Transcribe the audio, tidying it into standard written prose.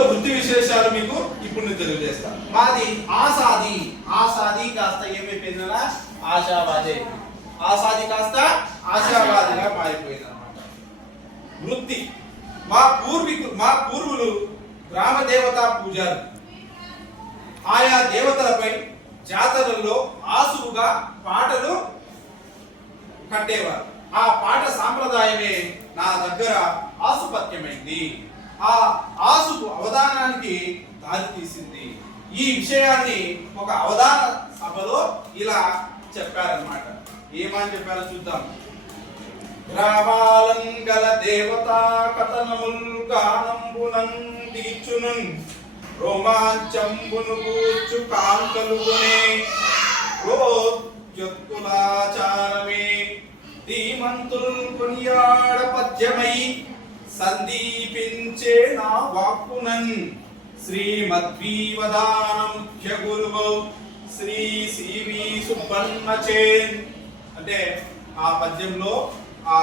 వృత్తి విశేషాలు మీకు ఇప్పుడు నేను తెలియజేస్తాను. మాది ఆసాది. ఆసాది కాస్త ఏమైపోయిందనా ఆశావాదే. ఆసాది కాస్త ఆశావాదిగా మారిపోయింది అన్నమాట. వృత్తి మా పూర్వులు గ్రామ దేవతా పూజారు. ఆయా దేవతలపై జాతరల్లో ఆసువుగా పాటలు కట్టేవారు. ఆ పాట సాంప్రదాయమే నా దగ్గర ఆసుపత్యమైంది. ఆ ఆసుపు అవధానానికి దారి తీసింది. ఈ విషయాన్ని ఒక అవధాన సభలో ఇలా చెప్పారన్నమాట. ఏమని చెప్పారో చూద్దాం. గ్రామాలంగల దేవతా కథనముల్ గానంబునం తీర్చునున్ రోమాంచంబును కూర్చు కాంకలుగునే రోజ్జొత్తులాచారమే ధీమంతుల్ కొనియాడ పద్యమై సందీపించే నా వాక్కునన్ శ్రీమద్వీవదానం ముఖ్య గురువు శ్రీ సివి సుబ్బన్నచేన్. అంటే ఆ పద్యంలో ఆ